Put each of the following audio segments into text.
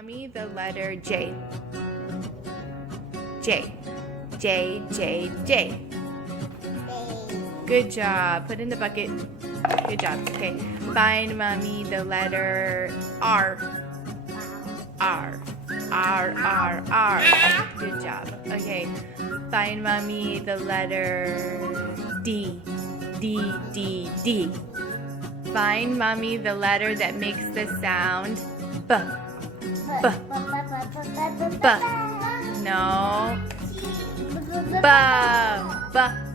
Mommy the letter J. J. J, J, J. Good job. Put in the bucket. Good job. Okay. Find Mommy the letter R. R. R, R, R. Good job. Okay. Find Mommy the letter D. D, D, D. Find Mommy the letter that makes the sound B. B. B. No. B.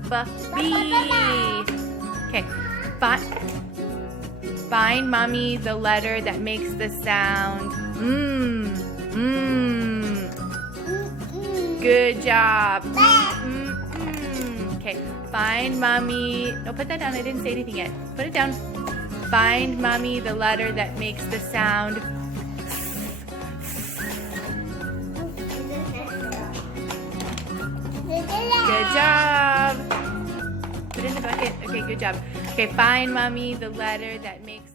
B. B. B. Okay. Find Mommy the letter that makes the sound Good job. Okay. Find Mommy. No, put that down. I didn't say anything yet. Put it down. Find Mommy the letter that makes the sound Good job. Put it in the bucket. Okay, good job. Okay, find Mommy the letter that makes